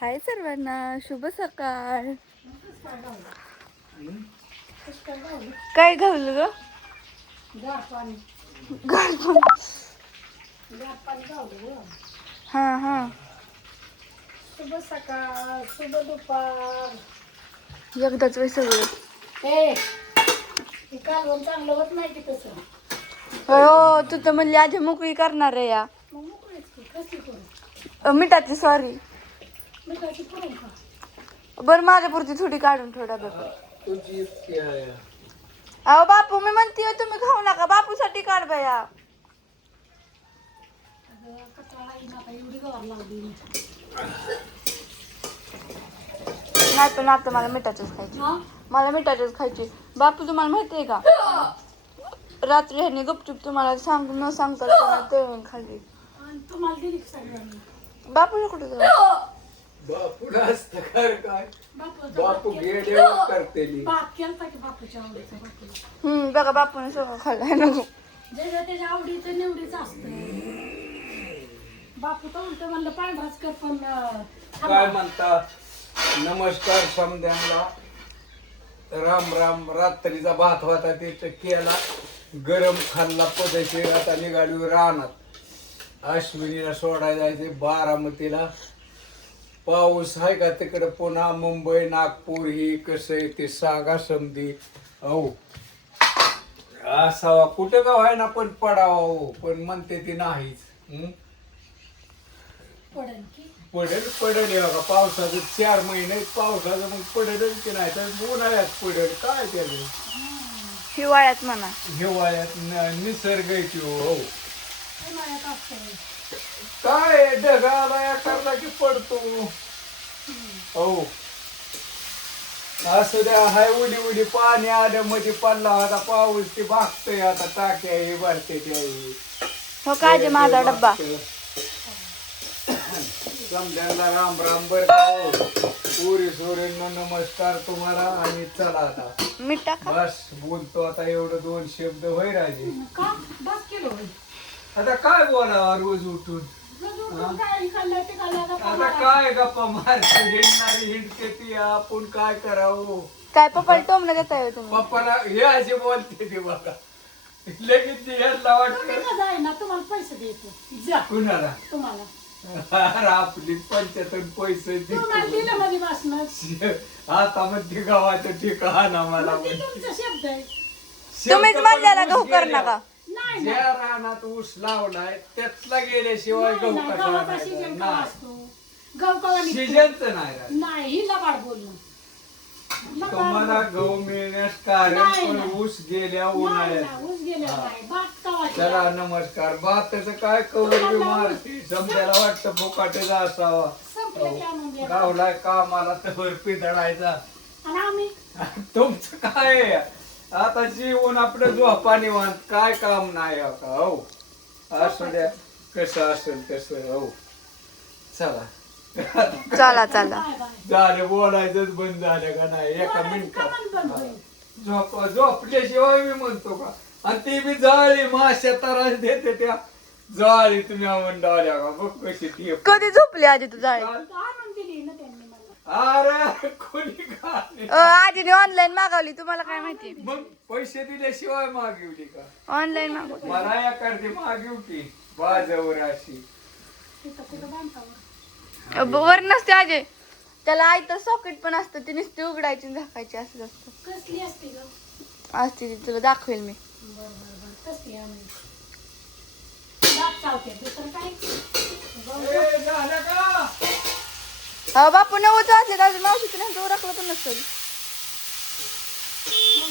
हाय सर्वांना, शुभ सकाळ. काय घालू ग? हा हा. शुभ सकाळ, शुभ दुपार. एकदाच वय सगळं. हे कालवण चांगलं होत नाही की तसं. हो, तू तर म्हणली आधी मोकळी करणार आहे या. मग मोकळीच की, कशी करू? मिठाची सॉरी. मिठाची करून खा. बरं माझ्यापुरती थोडी काढून ठेवडा बघ. तुझी इतकी आहे. अहो बापू, मी म्हणते तुम्ही खाऊ नका, बापूसाठी काढ बया. अगं कटाळा येईन आता, एवढी गवार लावली. नाही पण आता मला मिठाचीच खायची. हा? मला मिठाचीच खायची. बापू तुम्हाला माहितीये का, रात्री ह्यांनी गुपचूप तुम्हाला सांगू न सांगता तळून खाल्ली. आणि तुम्हाला दिली की सगळ्यांनी. बापूला कुठे जाऊ? बापूला असतं कर काय बापू बापू गेल्यावर करते मी. बाप केलता की बापूच्या आवडीचा बापूला. बघा बापूने सगळं खाल्लंय नको. ज्याच्या त्याच्या आवडीचं निवडीच असतं. बापू तर उलट म्हणलं पांढराच कर पण काय म्हणता, नमस्कार समद्यांना. राम राम. रात्रीचा भात होता ते केला, गरम खाल्ला पदशीर. आता निघाली रानात. अश्विनीला सोडायला जायचे बारामतीला. पाऊस आहे का तिकडे? पुन्हा मुंबई नागपूर ही कसं आहे ते सांगा समधी. अहो असावा कुठं का व्हाय ना पण पडावा हो, पण म्हणते ती नाहीच. पडेल की. पडेल पडेल हे बघा. पावसाचं 4 महिने पावसाचं मग पडेलच की, नाही तर उन्हाळ्यात पडेल. काय त्याचं हिवाळ्यात म्हणा. हिवाळ्यात निसर्ग येते हो. उन्हाळ्यात असतं. काय ढगाला करला की पडतो. हो असं द्या. हाय उडी उडी पाणी आलं मध्ये पडला होता पाऊस. ते भागतोय आता, टाक्या हे भरते ते. हो काळजी माझा डब्बा. समजायला राम राम. बर का पुरी सोरींना नमस्कार तुम्हाला. आणि चला आता मीठ टाका. बस बोलतो आता एवढं 2 शब्द होय राजे. का बस केलं होय. आता काय बोलावा रोज उठून? रोज उठून काय खाल्लं ते खाल्लं आता आता पगार. काय गप्पा मारते हिंडणारी हिंडते ती. आपण काय करावं? काय पप्पाला टोमलं देताय तुम्ही? पप्पाला हे असे बोलते ते बघा. लगेच यायला तुम्ही वाटत का जाय ना, तुम्हाला पैसे देतो. जा कुणाला? तुम्हाला. अरे आपली 75 पैसे तुम्हाला देतो. दिलं मध्ये बसणार. आता म्हणते गावाचं ठिकाण आम्हाला. मग ते तुमचा शब्द आहे. तुम्हीच म्हणलेला गहू कर नका. नाही ज्या नाही. रानात ऊस लावलाय त्यातला गेल्याशिवाय नाही, गहू नाही. कसा गव्हाचा आणायचा? सीजन कवा नाही असतो? गहू कवा निघतो? सीजनच नाही राहत. नाही, ही लबाड बोलणं. तुम्हाला गहू मिळण्यास कारण नाही, पण नाही. ऊस गेल्या नाही, उन्हाळ्यात. नाही, ऊस गेलेला हा. नाही. भात कवा चला केला? नमस्कार. बातचं काय कवर मारते. समजायला वाटतं फुकाटेचा असावा. संपलं की आणून द्या. गावलाय कामाला तर पिदळायचा. आणि आम्ही तुमचं काय आहे? आता जीवन आपलं झोपा निवांत. काय काम नाही आता. हो असू द्या कसं असेल तसं. हो चला. चला चला. Bye bye. झालं बोलायचंच बंद झालं का नाही एका का पण बंद मिनिटात? होईल? झोपल्याशिवाय मी म्हणतो का? आणि ती बी जाळी माश्या तरास देते त्या जाळी. तुम्ही आवडल्या का? बघ कशी ती. कधी झोपली आजी तू जाय? आणून दिली ना त्यांनी मला. अरे कोणी काय आजीने ऑनलाईन मागवली, तुम्हाला काय माहिती? मग पैसे दिल्याशिवाय मागवली का? ऑनलाईन मागवली. मला एखादी मागव की बाजावर अशी. तिथं कुठं बांधतावर. वर नसते आजी, त्याला आयतं सॉकेट पण असतं, ती नुसती उघडायची आणि झाकायची असं असतं. कसली असते ग? असते ती, तुला दाखवेल मी. बर बर बर. कसली आम्ही दात चावते. दुसरं काय? ए, झालं का? बापू 9 वाजले, अजून मावशीचं नाही, तो राखलं पण नसेल. मग